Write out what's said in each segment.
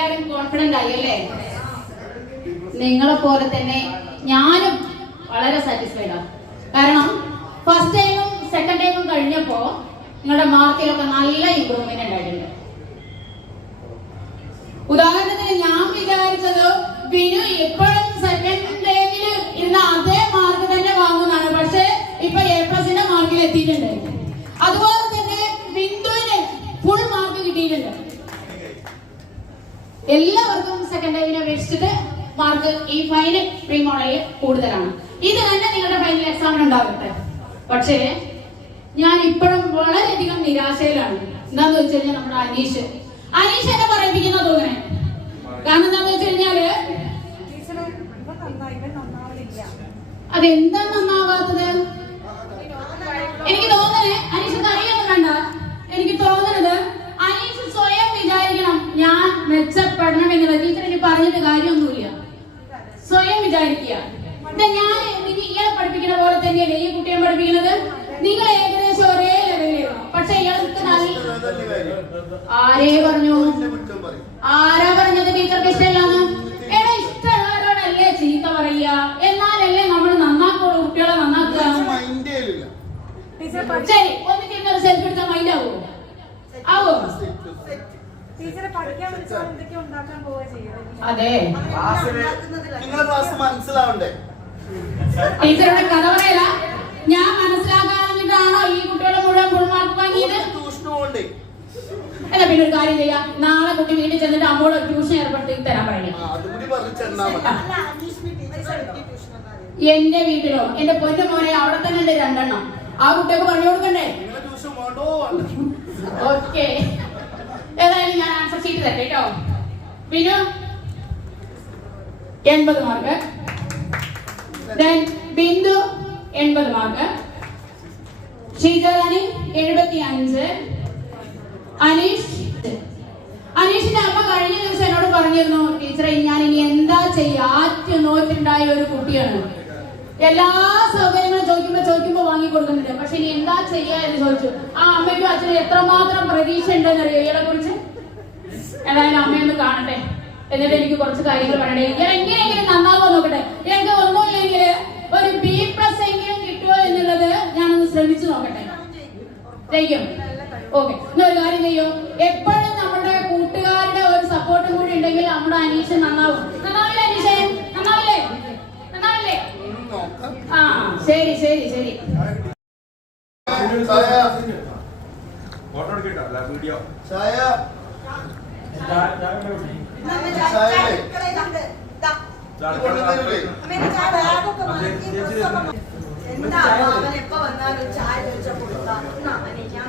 എല്ലാവരും കോൺഫിഡന്റ് ആയി അല്ലേ? നിങ്ങളെ പോലെ തന്നെ ഞാനും വളരെ സാറ്റിസ്ഫൈഡ് ആണ് കാരണം ഫസ്റ്റ് ടൈമും സെക്കൻഡ് ടൈമും കഴിഞ്ഞപ്പോ നിങ്ങളുടെ മാർക്കിലൊക്കെ നല്ല ഇമ്പ്രൂവ്മെന്റ് ഉണ്ടായിട്ടുണ്ട്. ഉദാഹരണത്തിന് ഞാൻ വിചാരിച്ചത് ബിനു ഇപ്പോഴും സെക്കൻഡ് ടൈമിൽ ഇരുന്ന അതേ മാർക്ക് തന്നെ വാങ്ങുന്നതാണ്. പക്ഷെ ഇപ്പൊ എ പ്ലസിന്റെ മാർക്കിൽ എത്തിയിട്ടുണ്ട്. എല്ലാവർക്കും സെക്കൻഡ് ടൈമിനെ അപേക്ഷിച്ചിട്ട് മാർക്ക് ഈ ഫൈനൽ പ്രീ മോഡലിൽ കൂടുതലാണ്. ഇത് തന്നെ നിങ്ങളുടെ ഫൈനൽ എക്സാമിന് ഉണ്ടാകട്ടെ പക്ഷേ ഞാൻ ഇപ്പോഴും വളരെയധികം നിരാശയിലാണ്. എന്താന്ന് വെച്ച് കഴിഞ്ഞാൽ നമ്മുടെ അനീഷ്. അനീഷ് എന്നെ പറയിപ്പിക്കുന്ന തോന്നണേ. കാരണം എന്താന്ന് വെച്ച് കഴിഞ്ഞാൽ അതെന്താ നന്നാവാത്തത്? എനിക്ക് തോന്നണേ അനീഷ് കറിയൊന്നും കണ്ട എനിക്ക് തോന്നണത് അനീഷ് സ്വയം വിചാരിക്കണം ഞാൻ മെച്ചപ്പെടണം എന്നുള്ളത് ടീച്ചർ എനിക്ക് പറഞ്ഞിട്ട് കാര്യമൊന്നുമില്ല സ്വയം വിചാരിക്കുക ഇത് ഞാൻ നിങ്ങൾ ഇയാളെ പഠിപ്പിക്കുന്ന പോലെ തന്നെയല്ലേ ഈ കുട്ടിയെ പഠിപ്പിക്കുന്നത് നിങ്ങൾ ഏകദേശം ഒരേ ലെവലിലാണ് പക്ഷെ ഇയാൾക്ക് നല്ല ആരേ പറഞ്ഞു ആരാ പറഞ്ഞത് ടീച്ചർക്ക് ഇഷ്ടമില്ലാന്ന് എടാ ഇഷ്ടമുള്ളവരോടല്ലേ ചീത്ത പറയുക എന്നാലല്ലേ നമ്മൾ നന്നാക്കുള്ളൂ കുട്ടികളെ നന്നാക്കുക ശരി ഒരു സെൽഫി എടുത്താൽ മൈൻഡ് ആവോ? ആവോ? അതെ. മനസ്സിലാവണ്ടേ? ടീച്ചറുടെ കഥ പറയല. ഞാൻ മനസ്സിലാക്കാഞ്ഞിട്ടാണോ ഈ കുട്ടികളെ മുഴുവൻ ഫുൾ മാർക്ക് വാങ്ങിയത്? അല്ല പിന്നെ ഒരു കാര്യം ചെയ്യാം. നാളെ കുട്ടി വീട്ടിൽ ചെന്നിട്ട് അമ്മോട് ട്യൂഷൻ ഏർപ്പെടുത്തി തരാൻ പറയാം എന്റെ വീട്ടിലോ? എന്റെ പൊന്നു മോനെ അവിടെ തന്നെ ഉണ്ട് രണ്ടെണ്ണം. ആ കുട്ടിയൊക്കെ പറഞ്ഞു കൊടുക്കണ്ടേ? ഓക്കെ. ഏതായാലും ഞാൻ ആൻസർ ഷീറ്റ് തരട്ടെ കേട്ടോ ബിനു എൺപത് മാർക്ക് ബിന്ദു എൺപത് മാർക്ക് ശ്രീജാനി എഴുപത്തി അഞ്ച് അനീഷ്? അനീഷിന്റെ അമ്മ കഴിഞ്ഞ ദിവസം എന്നോട് പറഞ്ഞിരുന്നു ടീച്ചറെ ഞാൻ ഇനി എന്താ ചെയ്യുക ആറ്റ് നോറ്റുണ്ടായ ഒരു കുട്ടിയാണ്. എല്ലാ സൗകര്യങ്ങളും ചോദിക്കുമ്പോ വാങ്ങി കൊടുക്കുന്നുണ്ട് പക്ഷെ ഇനി എന്താ ചെയ്യാ എന്ന് ചോദിച്ചു. ആ അമ്മയ്ക്കും അച്ഛനും എത്രമാത്രം പ്രതീക്ഷ ഉണ്ടെന്ന് അറിയോ ഇയാളെ കുറിച്ച്? ഏതായാലും അമ്മയൊന്ന് കാണട്ടെ. എന്നിട്ട് എനിക്ക് കുറച്ച് കാര്യങ്ങൾ പറയണേ ഞാൻ എങ്ങനെയെങ്കിലും നന്നാവോ നോക്കട്ടെ? എനിക്ക് ഒന്നുമില്ലെങ്കിൽ ഒരു ബി പ്ലസ് എങ്കിലും കിട്ടുമോ എന്നുള്ളത് ഞാനൊന്ന് ശ്രമിച്ചു നോക്കട്ടെ. ചെയ്യും ഓക്കെ ഒരു കാര്യം ചെയ്യോ. എപ്പോഴും നമ്മുടെ കൂട്ടുകാരുടെ ഒരു സപ്പോർട്ടും കൂടി ഉണ്ടെങ്കിൽ നമ്മുടെ അനീഷ് നന്നാവും. നന്നാവില്ലേ അനീഷേ? നന്നാവില്ലേ? നന്നാവില്ലേ? ആ ശരി ശരി ശരി ചായ ഫോട്ടോ വീഡിയോ ചായ എന്താ അവൻ എപ്പോ വന്നാലും ചായ ചോദിച്ചാൽ കൊടുക്കാം എന്നാ അവനെ ഞാൻ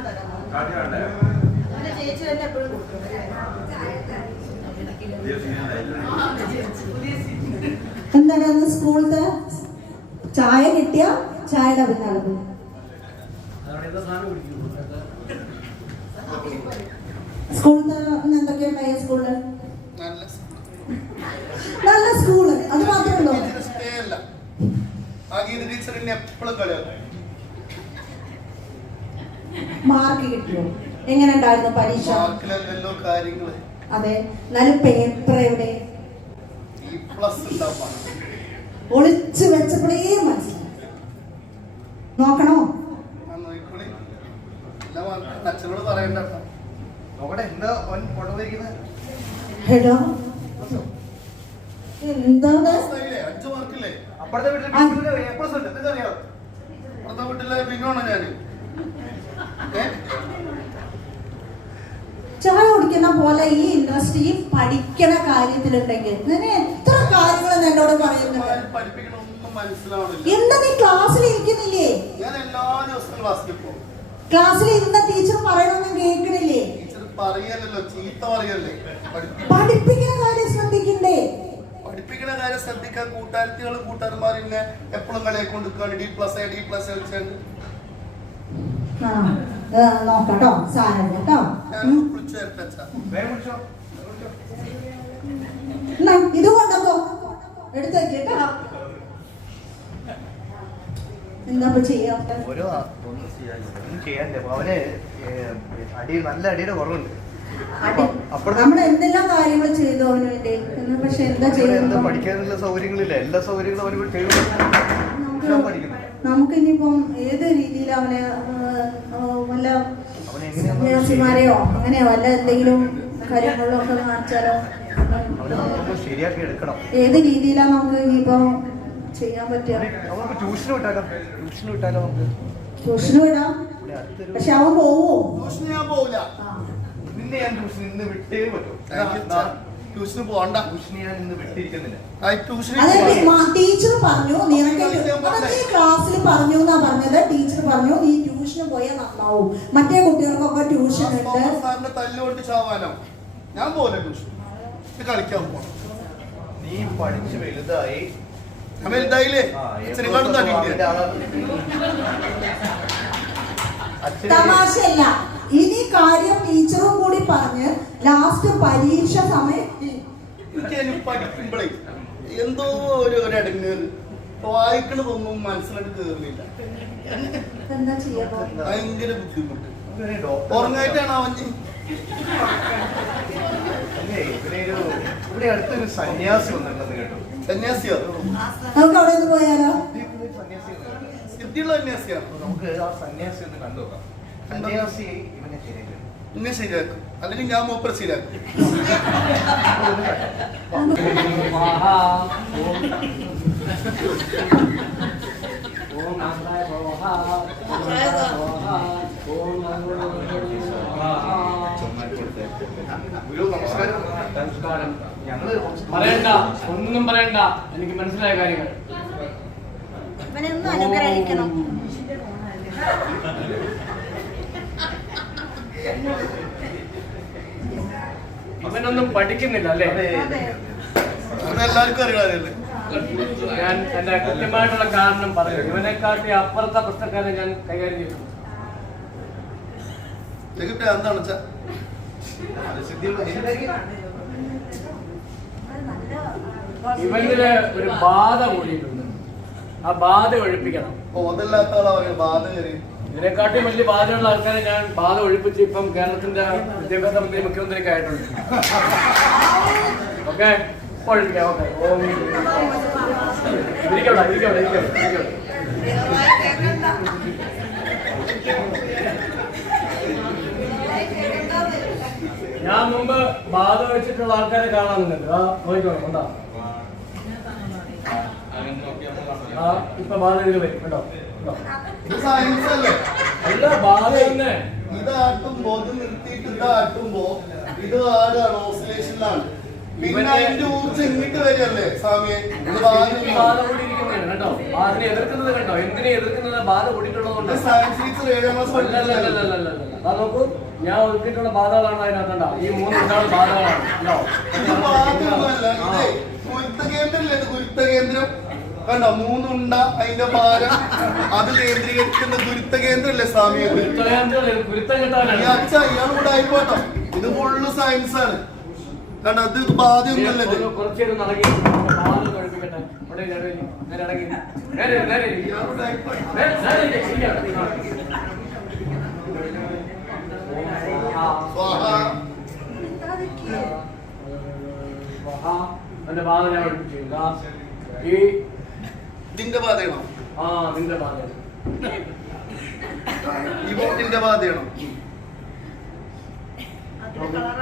ചേച്ചി തന്നെ എപ്പോഴും എന്താണ് അന്ന് സ്കൂളത്തെ ചായ കിട്ടിയ ചായയുടെ പിന്നാലെ അന്ന് എന്തൊക്കെയുണ്ടായ സ്കൂളിൽ നല്ല സ്കൂൾ അത് മാത്രമേ ഉള്ളൂ? സ്റ്റേ അല്ല. ആ എന്നെ എപ്പോഴും കളിയാക്കും മാർക്ക് കിട്ടിയോ? എങ്ങനെ ഉണ്ടായിരുന്നു പരീക്ഷ? അതെ. എന്നാലും പേപ്പർ എവിടെ? ഉണ്ടാവാൻ ഒളിച്ചു വെച്ചപ്പോഴേ മനസ്സിലായി. നോക്കണോ? പറയണ്ട എടോ? ചായ കുടിക്കുന്ന പോലെ ഈ ഇൻട്രസ്റ്റ് ഈ പഠിക്കണ കാര്യത്തിലുണ്ടെങ്കിൽ ഞാൻ എത്ര കാര്യങ്ങളും എന്നോട് പറയുന്നുണ്ട്? എന്താ നീ ക്ലാസ്സിൽ ഇരിക്കുന്നില്ലേ? ഞാൻ എല്ലാ ദിവസവും ക്ലാസ്സിൽ പോകും ക്ലാസ്സിൽ ഇരുന്ന ടീച്ചർ പറയണമെന്ന് കേൾക്കണില്ലേ? ടീച്ചർ പറയലല്ലോ ചീത്ത പറയല്ലേ? പഠിപ്പിക്കുന്ന കാര്യം ശ്രദ്ധിക്കണ്ടേ? പഠിപ്പിക്കുന്ന കാര്യം ശ്രദ്ധിക്കാൻ കൂട്ടാരത്തികളും കൂട്ടുകാരന്മാരും ഇങ്ങനെ എപ്പോഴും കളിയെ കൊണ്ടിരിക്കുകയാണ് ഡി പ്ലസ് ഡി പ്ലസ് ആ, ഏ, നോക്കട്ടോ സാരം കേട്ടോ. ഇത് തരട്ടെ അച്ഛാ. വേഗം വിളിച്ചോ വിളിച്ചോ എന്നാ, ഇത് കൊണ്ടോ എടുത്തേക്ക് കേട്ടോ ഇപ്പൊ ചെയ്യാ? ഓരോ ഒന്നും ചെയ്യാനില്ല. അവന് ഏഹ്, അടി നല്ല അടിയുടെ കുറവുണ്ട്. നമ്മൾ എന്തെല്ലാം കാര്യങ്ങൾ ചെയ്തു അവന് വേണ്ടി? എന്ന് പക്ഷെ എന്താ ചെയ്യുന്നത്? പഠിക്കാനുള്ള സൗകര്യങ്ങളില്ല. എല്ലാ സൗകര്യങ്ങളും അവന് നമുക്ക് പഠിക്കുന്നു. നമുക്ക് ഇനിയിപ്പം ഏത് രീതിയിൽ അവനെ വല്ല സന്യാസിമാരെയോ അങ്ങനെ വല്ല എന്തെങ്കിലും കാര്യങ്ങളോ ഒക്കെ കാണിച്ചാലോ ഏത് രീതിയിലാണ് നമുക്ക് ഇനിയിപ്പം ചെയ്യാൻ പറ്റുക? ട്യൂഷന് വിട്ടാലോ ട്യൂഷന് വിട്ടാലോ നമുക്ക് ട്യൂഷന് വിടാം പക്ഷെ അവൻ പോവോ? ട്യൂഷന് ഞാൻ പോവില്ല. നിന്നെ ഞാൻ ട്യൂഷൻ ഇന്ന് വിട്ടേ പറ്റൂ. ട്യൂഷന് പോകണ്ട. ട്യൂഷന് ഞാൻ ഇന്ന് വിട്ടിരിക്കുന്നില്ല. ടീച്ചർ പറഞ്ഞു നിനക്ക് ക്ലാസ്സിൽ പറഞ്ഞു എന്നാ പറഞ്ഞത്. ടീച്ചർ പറഞ്ഞു നീ ട്യൂഷന് പോയാൽ നന്നാവും. മറ്റേ കുട്ടികൾക്കൊക്കെ ട്യൂഷൻ ഉണ്ട് സാറിന്റെ തല്ലുകൊണ്ട് ചാവാനോ ഞാൻ പോലെ ട്യൂഷൻ കളിക്കാൻ പോകണം നീ പഠിച്ച് വലുതായി ഞാൻ വലുതായില്ലേ ആ, അച്ഛനെക്കാട്ടും അവന്റെ തല്ലിണ്ട് ആളാ. അച്ഛന് തമാശയല്ല. ഇനി കാര്യം ടീച്ചറും കൂടി പറഞ്ഞ് ലാസ്റ്റ് പരീക്ഷ സമയത്ത് എനിക്ക് അതിന് പഠിക്കുമ്പോഴേ എന്തോ ഒരു ഒരു അടങ്ങേറ് വായിക്കണതൊന്നും മനസ്സിലായിട്ട് ചെയ്യാ ഭയങ്കര ബുദ്ധിമുട്ട്. ഉറങ്ങായിട്ടാണ് അവൻ? ഇവിടെ അടുത്തൊരു സന്യാസി വന്നിട്ടുണ്ടെന്ന് കേട്ടു. സന്യാസിയോ? നമുക്ക് അവിടെ ഒന്ന് പോയാലോ? സിദ്ധിയുള്ള സന്യാസിയാണ് നമുക്ക് ആ സന്യാസി ഒന്ന് കണ്ടു നോക്കാം. സന്യാസി ഇവനെ ശരിയാക്കി. ഇന്നെ ശരിയാക്കും. അല്ലെങ്കിൽ ഞാൻ മൂപ്പർ ശരിയാക്കും. ഗുരു നമസ്കാരം. നമസ്കാരം ഞങ്ങൾ പറയണ്ട. ഒന്നും പറയണ്ട. എനിക്ക് മനസ്സിലായ കാര്യങ്ങൾ. അവനൊന്നും പഠിക്കുന്നില്ല അല്ലേ? അറിയാറില്ലേ ഞാൻ എന്റെ കൃത്യമായിട്ടുള്ള കാരണം പറഞ്ഞു. ഇവനെക്കാട്ടി അപ്പുറത്തെ പ്രശ്നക്കാരെ ഞാൻ കൈകാര്യം ചെയ്തു. എന്താണ് ഇവനിൽ ഒരു ബാധ കൂടിയിട്ടുണ്ട്. ആ ബാധ ഒഴിപ്പിക്കണം. ഇതിനെക്കാട്ടിയും ആളാ പറയുന്നത്. ബാധ കയറി. ഇതിനെക്കാട്ടി വലിയ ബാധയുള്ള ആൾക്കാരെ ഞാൻ ബാധ ഒഴിപ്പിച്ച് ഇപ്പം കേരളത്തിന്റെ വിദ്യാഭ്യാസ മന്ത്രി മുഖ്യമന്ത്രിയൊക്കെ ആയിട്ടുണ്ട്. ഓക്കെ? ഒഴിപ്പിക്കാം. ഓക്കെ. ഇരിക്കവിടെ ഇരിക്കവിടെ ഇരിക്കവിടെ. ഞാൻ മുമ്പ് ബാധ വെച്ചിട്ടുള്ള ആൾക്കാരെ കാണാൻ നിങ്ങൾക്ക് ആ നോക്കിക്കോ ഉണ്ടാ? ആ ഇപ്പൊ ബാധ ഇതിൽ വരും. കേട്ടോ സയൻസ് അല്ലേ? അല്ല ബാധ തന്നെ. ഇതാട്ടുമ്പോ ഇത് നിർത്തിയിട്ട് ഇതാട്ടുമ്പോ ഇത് ആരാണ്? ഓസിലേഷനിലാണ് പിന്നെ അതിന്റെ ഊർജം ഇങ്ങോട്ട് വരികയല്ലേ സ്വാമിയെ? ബാല കേട്ടോ. ബാധനെ എതിർക്കുന്നത് കണ്ടോ? എന്തിനെ എതിർക്കുന്നത്? ബാല കൂടിയിട്ടുള്ളതുകൊണ്ട് സയൻസ് ടീച്ചർ ഏഴാം ക്ലാസ് പഠിക്കുന്നത് അതാ നോക്കൂ. ഞാൻ ഒതുക്കിയിട്ടുള്ള ബാധകളാണ് അതിനകത്തുണ്ടോ ഈ മൂന്ന് ഉണ്ടാവുന്ന ബാധകളാണ്. ഗുരുത്ത കണ്ടോ? മൂന്നുണ്ട അതിന്റെ ഭാരം. അത് കേന്ദ്രീകരിക്കുന്ന ഗുരുത്ത കേന്ദ്രല്ലേ സ്വാമിയെ ഈ അച്ഛ ഇയാൾ കൂടെ ആയിക്കോട്ടോ. ഇത് ഫുള്ള് സയൻസ് ആണ്. കണ്ടോ? ഇത് ഇത് ബാധയൊന്നുമല്ല ഇത് കുറച്ചേരം നടങ്ങി ബാധ കഴിപ്പിക്കട്ടെ. ഇവിടെ നേരെ നേരെ അടങ്ങി നേരെ നേരെ ഇരി. ഇയാളുടെ ആയിക്കോട്ടെ. നേരെ- നേരെ ഇരി. ഇരിക്കാം. ആ. സ്വാഹ. ആ, എന്റെ ബാധ ഞാൻ ഈ ഇതിന്റെ ബാധയാണോ ആ നിന്റെ ഈ ബോട്ടിന്റെ ബാധയാണോ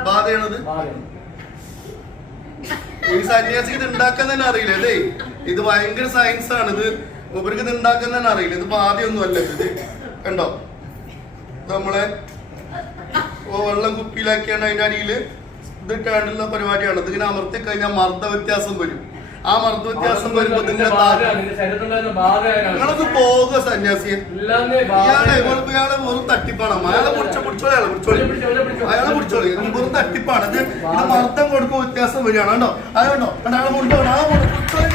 ബാധയാണത് ബാധ ഈ സന്യാസിക്ക് ഇത് ഉണ്ടാക്കാൻ തന്നെ അറിയില്ല. അല്ലേ ഇത് ഭയങ്കര സയൻസ് ആണ്. ഇത് ഇവർക്ക് ഇത് ഉണ്ടാക്കാൻ തന്നെ അറിയില്ല. ഇത് ബാധയൊന്നും അല്ല ഇത്. കണ്ടോ? നമ്മളെ ഓ വെള്ളം കുപ്പിയിലാക്കിയാണ് അതിന്റെ അടിയിൽ ഇത് ഇട്ടാണ്ടുള്ള പരിപാടിയാണ്. ഇതിങ്ങനെ അമർത്തി കഴിഞ്ഞാൽ മർദ്ദ വ്യത്യാസം വരും. ആ മർദ്ദ വ്യത്യാസം വരുമ്പോ നിന്റെ നിങ്ങളൊന്ന് പോകുക സന്യാസിയെ ഇയാളെ ഇയാളെ വെറും തട്ടിപ്പാണ്. അയാളെ പിടിച്ചോ പിടിച്ചോളി അയാളെ പിടിച്ചോളി അയാളെ പിടിച്ചോളി വെറും തട്ടിപ്പാണ്. ഇത് ഇത് മർദ്ദം കൊടുക്കുമ്പോ വ്യത്യാസം വരികയാണ്. കേട്ടോ അതുകൊണ്ടോ അയാളെ മുണ്ടോ ആ പിടിച്ചോളി.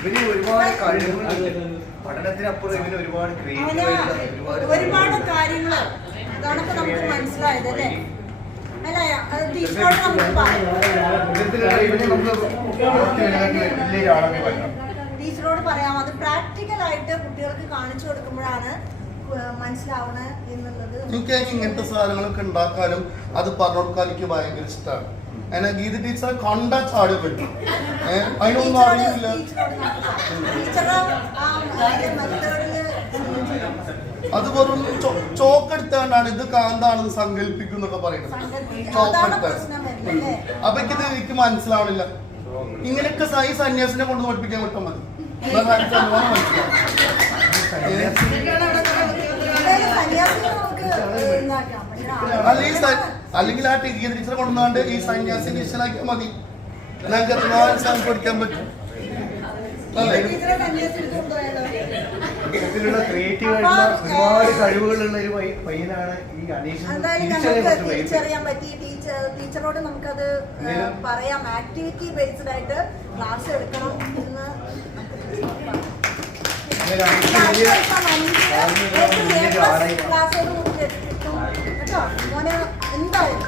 ഇവന് ഒരുപാട് കഴിവുകളുണ്ട് പഠനത്തിനപ്പുറം ഇവന് ഒരുപാട് അവന് ക്രിയേറ്റീവ് ഒരുപാട് ഒരുപാട് മനസ്സിലായത് അല്ലേ? ടീച്ചറോട് പറയാം അത് പ്രാക്ടിക്കൽ ആയിട്ട് കുട്ടികൾക്ക് കാണിച്ചു കൊടുക്കുമ്പോഴാണ് എന്നുള്ളത്. എനിക്ക് ഇങ്ങനത്തെ സാധനങ്ങളൊക്കെ ഉണ്ടാക്കാനും അത് പറഞ്ഞു കൊടുക്കാനും എനിക്ക് ഭയങ്കര ഇഷ്ടമാണ് എന്നെ ഗീത ടീച്ചർ കണ്ട ചാടി പറ്റും ഏഹ് അതിനൊന്നും അറിയില്ല. അത് വെറും ചോക്ക് എടുത്താണ്ടാണ് ഇത് കാന്താണെന്ന് സങ്കല്പിക്കും എന്നൊക്കെ പറയുന്നത് ചോക്ക് അതാണ് എടുത്താണ് അപ്പൊ ഇത് എനിക്ക് മനസ്സിലാവണില്ല. ഇങ്ങനെയൊക്കെ ഈ സന്യാസിനെ കൊണ്ട് പഠിപ്പിക്കാൻ വിട്ടാൽ മതി. സന്യാസിനെ അല്ലെങ്കിൽ അല്ലെങ്കിൽ ആ ഗീത ടീച്ചറെ കൊണ്ടുവന്നാണ്ട് ഈ സന്യാസി നിശ്ചലാക്കിയാൽ മതി. ഞങ്ങൾക്ക് പഠിക്കാൻ പറ്റും. അല്ലേ കൊണ്ടുപോയാലോ ക്രിയേറ്റീവ് ആയിട്ടുള്ള ഒരുപാട് കഴിവുകളുള്ള ഒരു പയ്യനാണ് ഈ അനീഷ് തിരിച്ചറിയാൻ പറ്റി. ടീച്ചർ ടീച്ചറോട് നമുക്കത് പറയാം. ആക്ടിവിറ്റി ബേസ്ഡ് ആയിട്ട് ക്ലാസ് എടുക്കണം എന്ന്. ക്ലാസ്സോട് കൂടി കിട്ടും കേട്ടോ? മോനെ എന്തായാലും